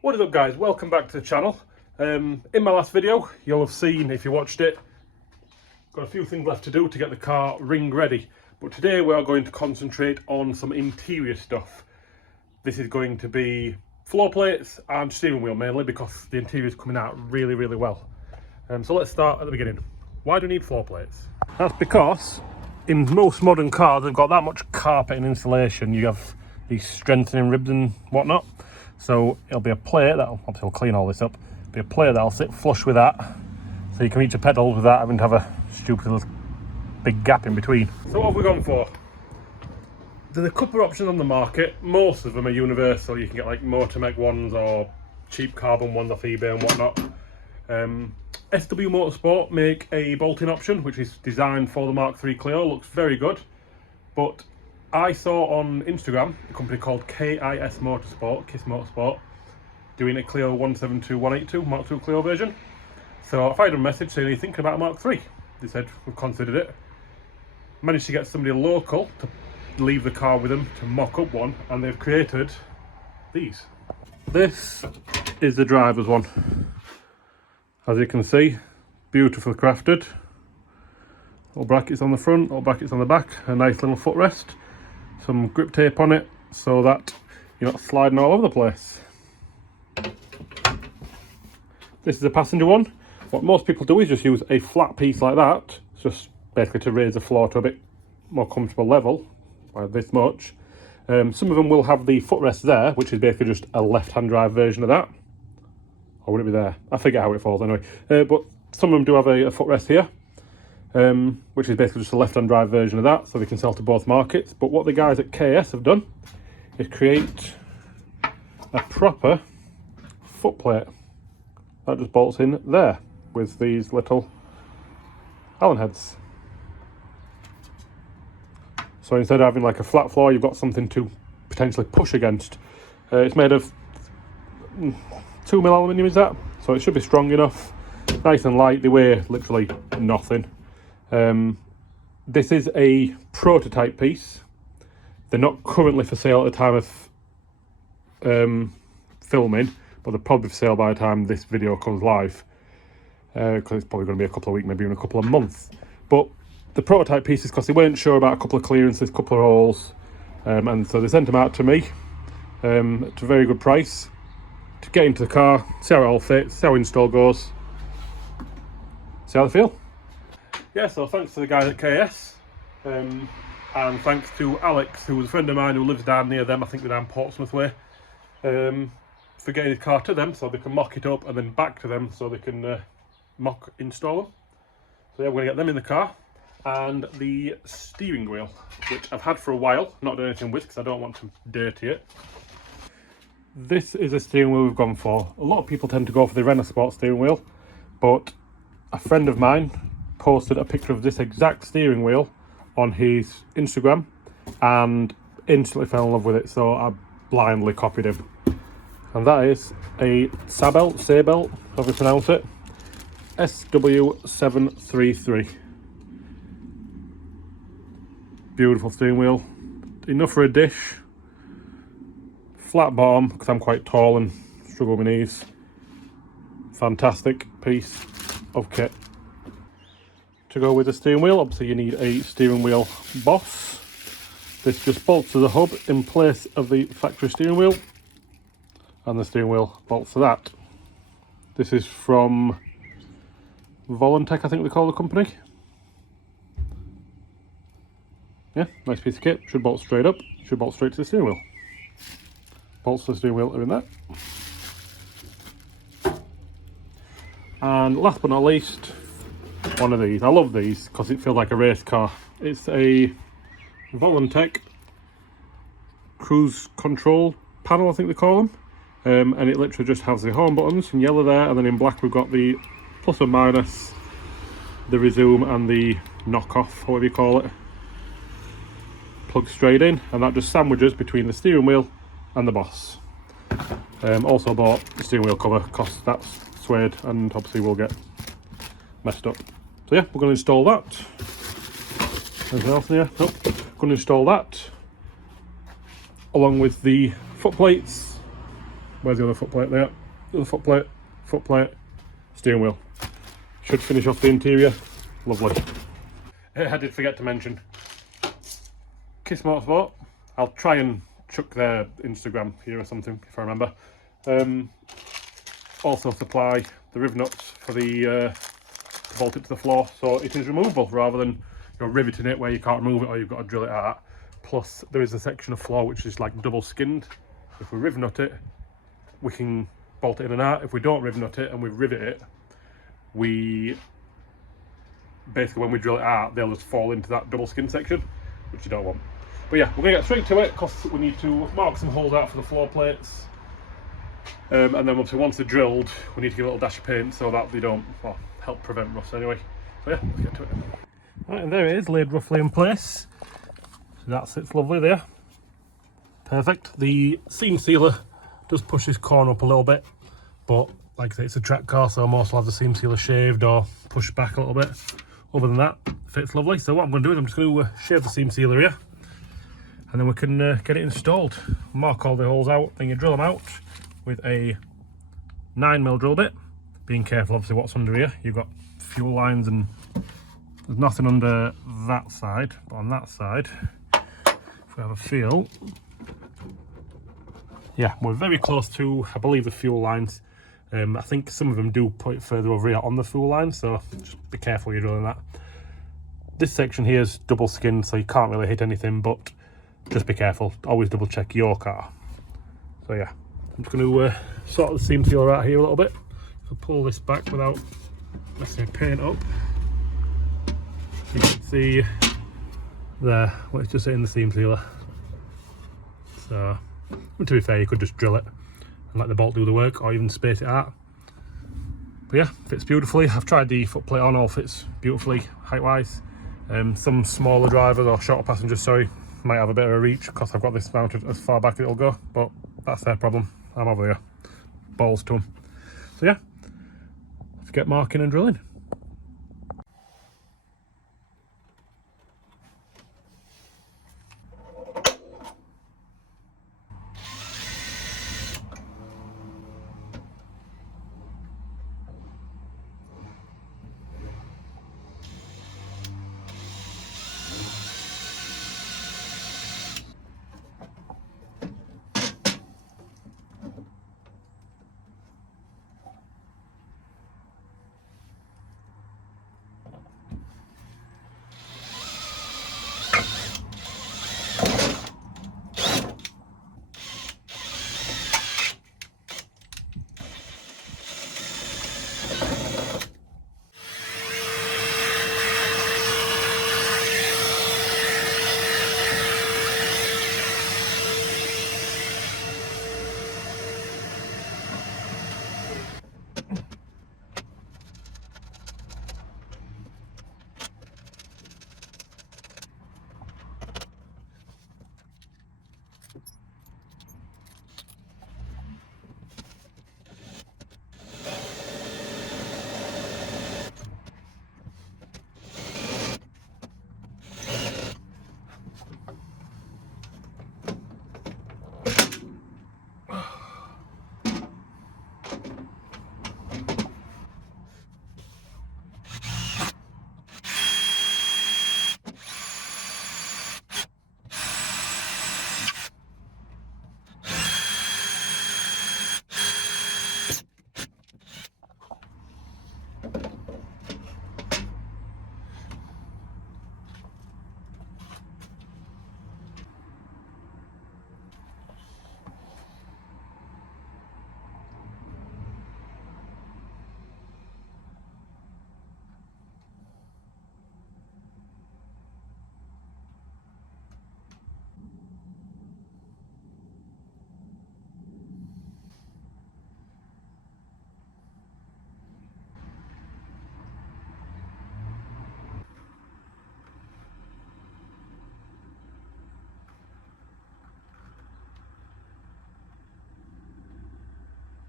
What is up, guys? Welcome back to the channel. In my last video, you'll have seen, if you watched it, got a few things left to do to get the car ring ready. But today we are going to concentrate on some interior stuff. This is going to be floor plates and steering wheel mainly, because the interior is coming out really well. So let's start at the beginning. Why do we need floor plates? That's because in most modern cars they've got that much carpet and insulation. You have these strengthening ribs and whatnot. So it'll be a plate that'll obviously will clean all this up. Be a plate that'll sit flush with that, so you can reach your pedals without having to have a stupid little big gap in between. So what have we gone for? There's a couple of options on the market. Most of them are universal. You can get like Motormech ones or cheap carbon ones off eBay and whatnot. SW Motorsport make a bolting option which is designed for the Mark III Clio. Looks very good, but I saw on Instagram a company called KIS Motorsport, doing a Clio 172182 Mark II Clio version. So I fired them a message saying, are you thinking about a Mark III? They said, we've considered it. Managed to get somebody local to leave the car with them to mock up one, and they've created these. This is the driver's one. As you can see, beautifully crafted. Little brackets on the front, little brackets on the back, a nice little footrest. Some grip tape on it so that you're not sliding all over the place. This is a passenger one. What most people do is just use a flat piece like that, just basically to raise the floor to a bit more comfortable level, by this much. Some of them will have the footrest there, which is basically just a left-hand drive version of that. Or would it be there? I forget how it falls anyway. But some of them do have a footrest here. Which is basically just a left-hand drive version of that, so they can sell to both markets. But what the guys at KS have done is create a proper footplate that just bolts in there with these little Allen heads. So instead of having like a flat floor, you've got something to potentially push against. It's made of 2mm aluminium, is that? So it should be strong enough, nice and light. They weigh literally nothing. This is a prototype piece. They're not currently for sale at the time of filming, but they're probably for sale by the time this video comes live, because it's probably going to be a couple of weeks, maybe even a couple of months. But the prototype pieces, because they weren't sure about a couple of clearances, a couple of holes, and so they sent them out to me at a very good price to get into the car, see how it all fits, see how install goes, see how they feel. Yeah, so thanks to the guys at KS, and thanks to Alex, who was a friend of mine who lives down near them. I think they're down Portsmouth way, for getting his car to them so they can mock it up and then back to them so they can mock install them. So yeah, we're going to get them in the car. And the steering wheel, which I've had for a while, not done anything with because I don't want to dirty it. This is a steering wheel we've gone for. A lot of people tend to go for the Renault Sport steering wheel, but a friend of mine posted a picture of this exact steering wheel on his Instagram and instantly fell in love with it, so I blindly copied him. And that is a Sabelt, however you pronounce it, SW733. Beautiful steering wheel, enough for a dish, flat bottom because I'm quite tall and struggle with my knees. Fantastic piece of kit. To go with the steering wheel, obviously you need a steering wheel boss. This just bolts to the hub in place of the factory steering wheel, and the steering wheel bolts to that. This is from Volantech, I think they call the company. Yeah, nice piece of kit. Should bolt straight up, should bolt straight to the steering wheel. Bolts to the steering wheel are in there. And last but not least, one of these. I love these because it feels like a race car. It's a Volantech cruise control panel, I think they call them. And it literally just has the horn buttons in yellow there, and then in black we've got the plus and minus, the resume and the knockoff, whatever you call it. Plugs straight in, and that just sandwiches between the steering wheel and the boss. Also bought the steering wheel cover because that's suede and obviously will get messed up. So yeah, we're going to install that. Anything else in here? Nope. Going to install that along with the foot plates Where's the other foot plate there? The other foot plate, steering wheel. Should finish off the interior. Lovely. I did forget to mention Kiss Motorsport. I'll try and chuck their Instagram here or something if I remember. Also supply the riv nuts for the to bolt it to the floor, so it is removable rather than riveting it where you can't remove it or you've got to drill it out. Plus there is a section of floor which is like double skinned. If we riv nut it, we can bolt it in and out. If we don't riv nut it and we rivet it, we basically, when we drill it out, they'll just fall into that double skin section, which you don't want. But yeah, we're going to get straight to it because we need to mark some holes out for the floor plates. And then obviously once they're drilled, we need to give a little dash of paint so that they don't, well, help prevent rust anyway. So yeah, let's get to it. Right, and there it is, laid roughly in place. So that sits lovely there. Perfect. The seam sealer does push this corner up a little bit, but like I say, it's a track car, so most will have the seam sealer shaved or pushed back a little bit. Other than that, fits lovely. So what I'm going to do is I'm just going to shave the seam sealer here, and then we can get it installed. Mark all the holes out, then you drill them out with a 9mm drill bit. Being careful obviously what's under here. You've got fuel lines and there's nothing under that side, but on that side, if we have a feel, yeah, we're very close to, I believe, the fuel lines. I think some of them do put it further over here on the fuel line, so just be careful you're drilling that. This section here is double skinned, so you can't really hit anything, but just be careful. Always double check your car. So yeah, I'm just going to sort the seam sealer out here a little bit. So pull this back without messing the paint up. You can see there, well, it's just hitting the seam sealer. So, to be fair, you could just drill it and let the bolt do the work, or even space it out. But yeah, fits beautifully. I've tried the foot plate on, all fits beautifully height wise. Some smaller drivers or shorter passengers, sorry, might have a bit of a reach because I've got this mounted as far back as it'll go, but that's their problem. I'm over here, balls to them. So yeah, let's get marking and drilling.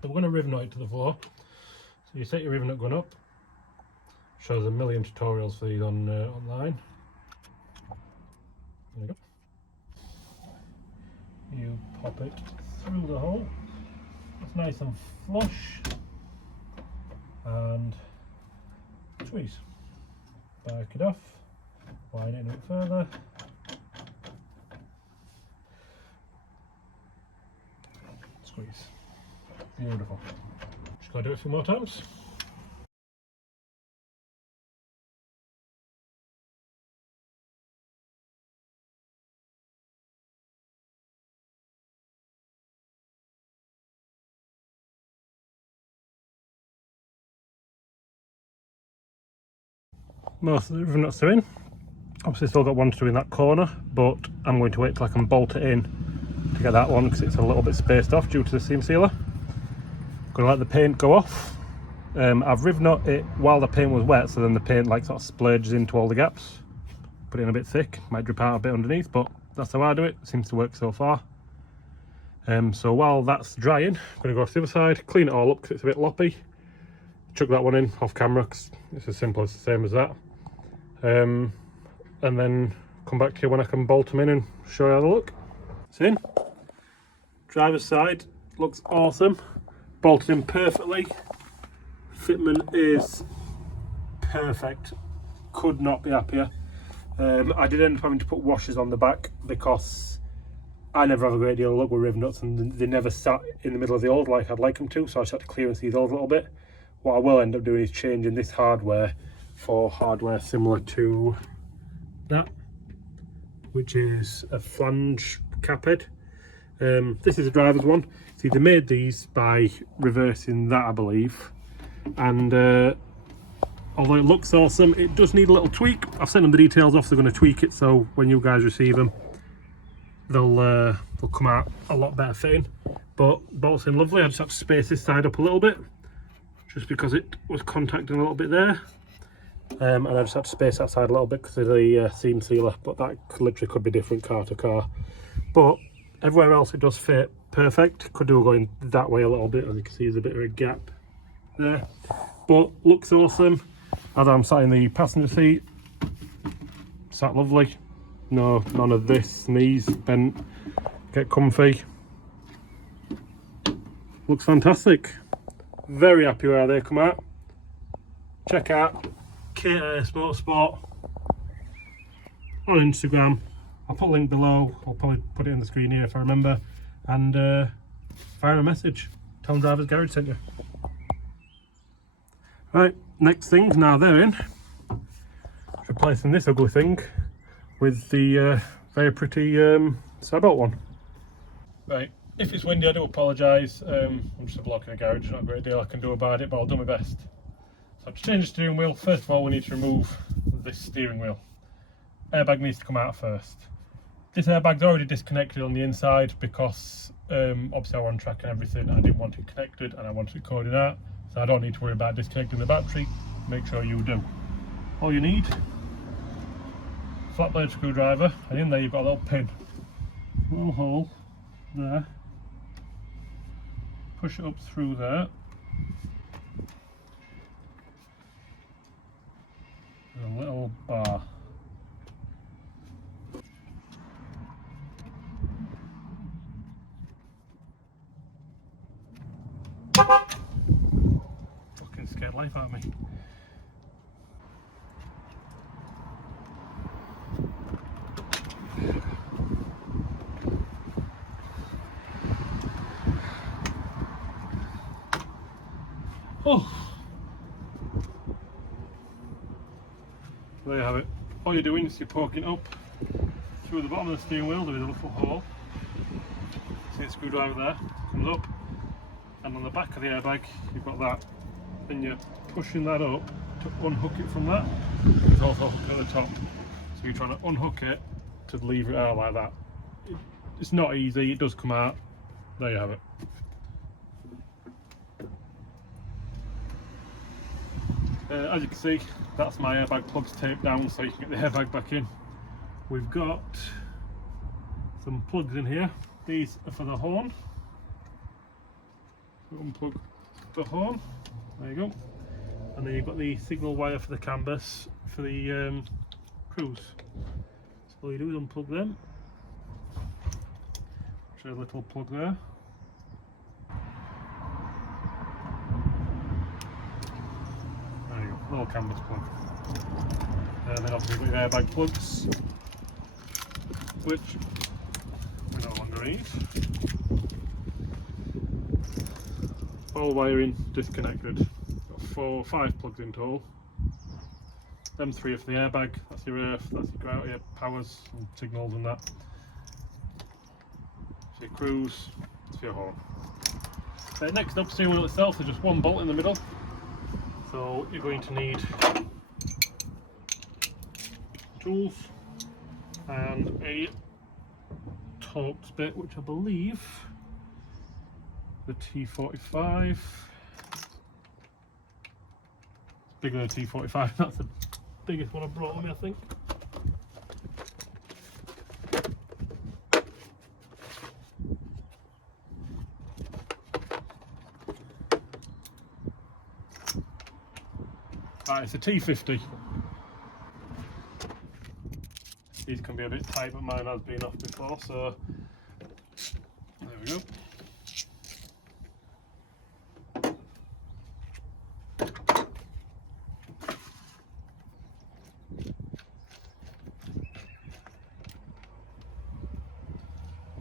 So we're going to riv nut it to the floor. So you set your riv nut gun up. Shows a million tutorials for these on online. There we go. You pop it through the hole. it's nice and flush, and squeeze. Back it off, widen it a bit further. Squeeze. Beautiful. Just gotta do it a few more times. Most of the rivet nuts are in. Obviously still got one to do in that corner, but I'm going to wait till I can bolt it in to get that one because it's a little bit spaced off due to the seam sealer. Gonna let the paint go off. I've rivet nut it while the paint was wet, so then the paint like sort of splurges into all the gaps. Put it in a bit thick, might drip out a bit underneath, but that's how I do it. Seems to work so far. So while that's drying, I'm gonna go to the other side, clean it all up because it's a bit loppy. Chuck that one in off camera because it's as simple as the same as that. And then come back to you when I can bolt them in and show you how they look. It's in. Driver's side looks awesome. Bolted in perfectly. Fitment is perfect. Could not be happier. I did end up having to put washers on the back because I never have a great deal of luck with rivet nuts and they never sat in the middle of the old like I'd like them to, so I just had to clearance these old a little bit. What I will end up doing is changing this hardware for hardware similar to that, which is a flange cap head. This is a driver's one. See, they made these by reversing that, I believe, and although it looks awesome, it does need a little tweak. I've sent them the details off. They're going to tweak it so when you guys receive them, they'll come out a lot better fitting. But bolts in lovely. I just have to space this side up a little bit just because it was contacting a little bit there. And I just had to space that side a little bit because of the seam sealer, but that literally could be different car to car. But everywhere else it does fit perfect. Could do going that way a little bit, as you can see there's a bit of a gap there. But looks awesome. As I'm sat in the passenger seat, sat lovely. No, none of this, knees bent, get comfy. Looks fantastic. Very happy where they come out. Check out KS Motorsport on Instagram. I'll put a link below. I'll probably put it in the screen here if I remember. And fire a message. Tell them Driver's Garage sent you. Right, next thing, now they're in. Replacing this ugly thing with the very pretty Sabelt one. Right, if it's windy I do apologise. I'm just a bloke in a garage, not a great deal I can do about it, but I'll do my best. So to change the steering wheel, first of all we need to remove this steering wheel. Airbag needs to come out first. This airbag's already disconnected on the inside because obviously I want track and everything. I didn't want it connected and I wanted it coded out, so I don't need to worry about disconnecting the battery. Make sure you do. All you need, flat blade screwdriver, and in there you've got a little pin, little hole there. Push it up through there. And a little bar. Fucking scared life out of me. Oh, there you have it. All you're doing is you're poking up through the bottom of the steering wheel. There is a little hole. See the screwdriver there, comes up, and on the back of the airbag you've got that. Then you're pushing that up to unhook it from that. There's also a hook at the top, so you're trying to unhook it to lever it out like that. It's not easy, it does come out. There you have it. As you can see, that's my airbag plugs taped down so you can get the airbag back in. We've got some plugs in here. These are for the horn. So unplug the horn. There you go. And then you've got the signal wire for the canvas for the cruise. So all you do is unplug them. Show a little plug there. little canvas plug. And then obviously we've got your airbag plugs, which we no longer need. All wiring disconnected. Got 5 plugs in total. Them 3 are for the airbag, that's your earth, that's your grout, your powers and signals and that. For your cruise, it's for your horn. Next up, steering wheel itself, there's just 1 bolt in the middle. So you're going to need tools and a Torx bit, which I believe the T45. Bigger than a T45, that's the biggest one I brought with me, I think. Right, it's a T50. These can be a bit tight, but mine has been off before, so there we go.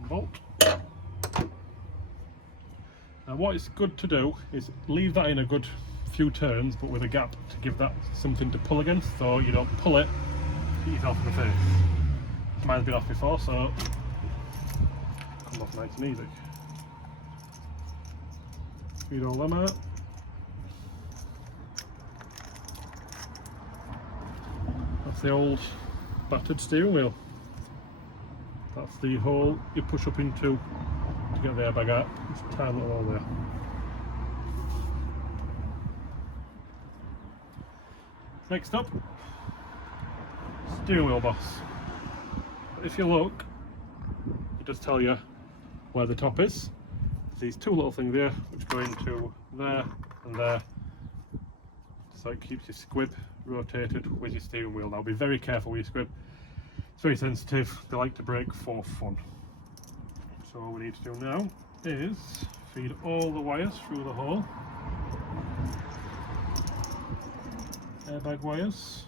Bolt. Now what it's good to do is leave that in a good few turns, but with a gap to give that something to pull against, so you don't pull it, hit yourself in the face. Mine's been off before, so come off nice and easy. Feed all them out. That's the old battered steering wheel. That's the hole you push up into to get the airbag out. It's a tiny little hole there. Next up, steering wheel boss. If you look, it does tell you where the top is. There's these 2 little things here which go into there and there, so it keeps your squib rotated with your steering wheel. Now be very careful with your squib. It's very sensitive, they like to break for fun. So all we need to do now is feed all the wires through the hole. Airbag wires.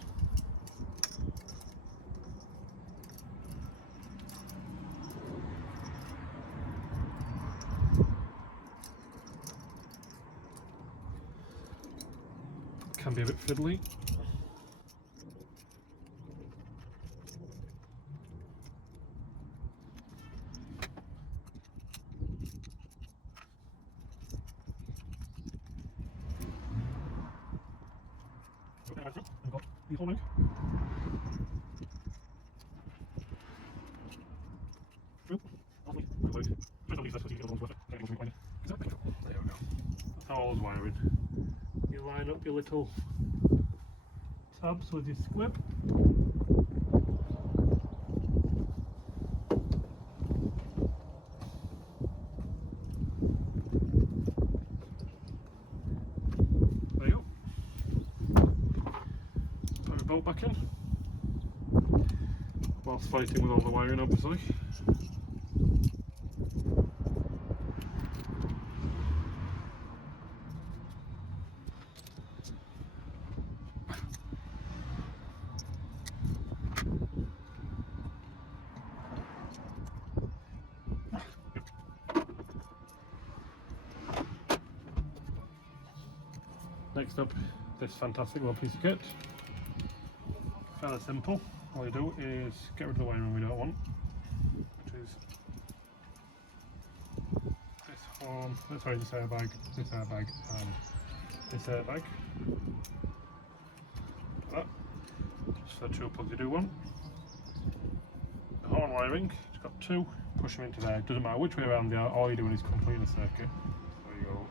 Can be a bit fiddly. All wiring. You line up your little tabs with your squib. There you go. Put your bolt back in. Whilst fighting with all the wiring, obviously. Next up, this fantastic little piece of kit. Fairly simple. All you do is get rid of the wiring we don't want, which is this horn, sorry, this airbag, and this airbag. Like that. Just the 2 plugs you do want. The horn wiring, it's got 2. Push them into there. It doesn't matter which way around they are. All you're doing is completing the circuit. So you go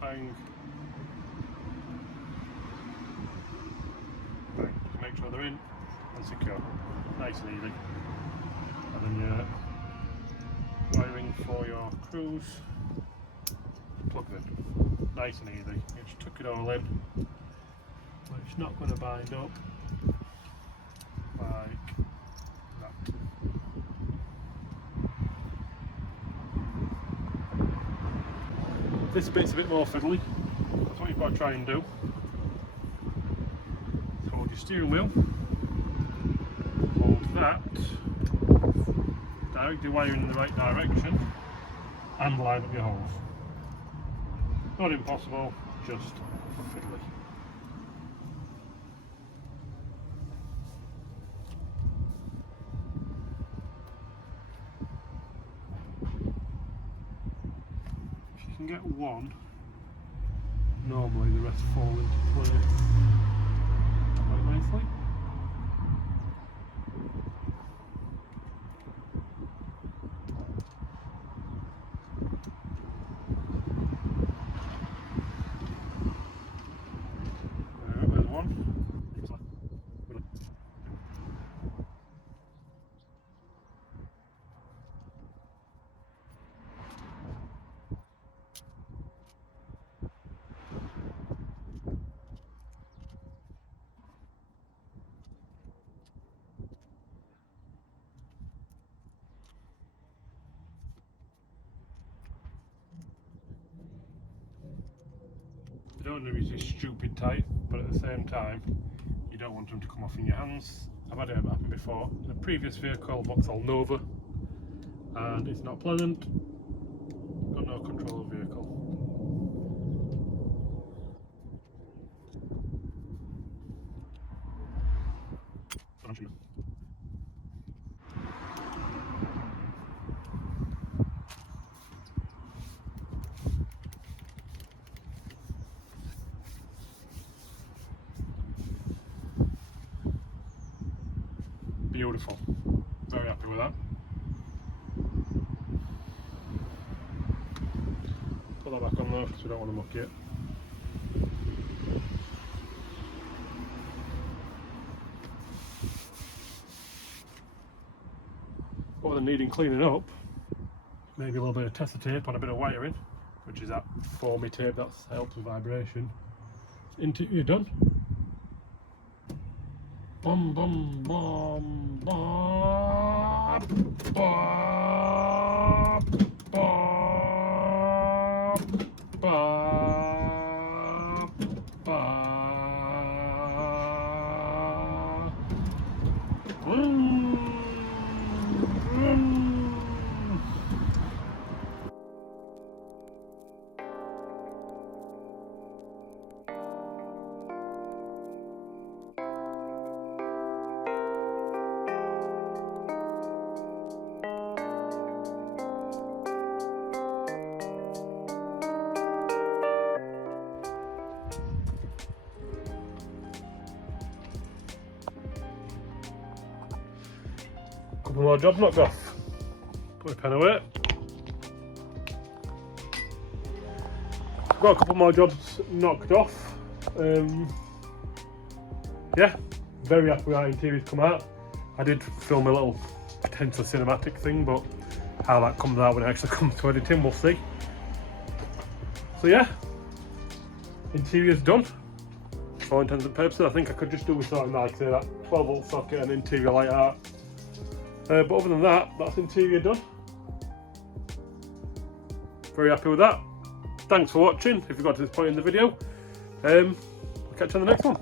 bang. Just make sure they're in and secure, nice and easy. And then your wiring for your cruise, plug in, nice and easy. You just tuck it all in, but it's not going to bind up like that. This bit's a bit more fiddly, that's what you've got to try and do. your steering wheel, hold that, direct your wiring in the right direction, and line up your holes. Not impossible, just fiddly. If you can get one, normally the rest fall into place quite nicely. There's one. You don't want to be too stupid tight, but at the same time, you don't want them to come off in your hands. I've had it happen before. In a previous vehicle, Vauxhall Nova, and it's not pleasant. Got no control of the vehicle. Beautiful. Very happy with that. Put that back on there because we don't want to muck it. What we're needing cleaning up, maybe a little bit of tester tape on a bit of wiring, which is that foamy tape that helps with vibration. You're done. Bum bum bum bum bum bum bum bum. Couple more jobs knocked off. Put my pen away. Got a couple more jobs knocked off. Yeah, very happy with how interior's come out. I did film a little potential cinematic thing, but how that comes out when it actually comes to editing, we'll see. So yeah, interior's done. For all intents and purposes, I think I could just do with something like that 12-volt socket and interior like that. But other than that, that's interior done. Very happy with that. Thanks for watching, if you got to this point in the video. I'll catch you on the next one.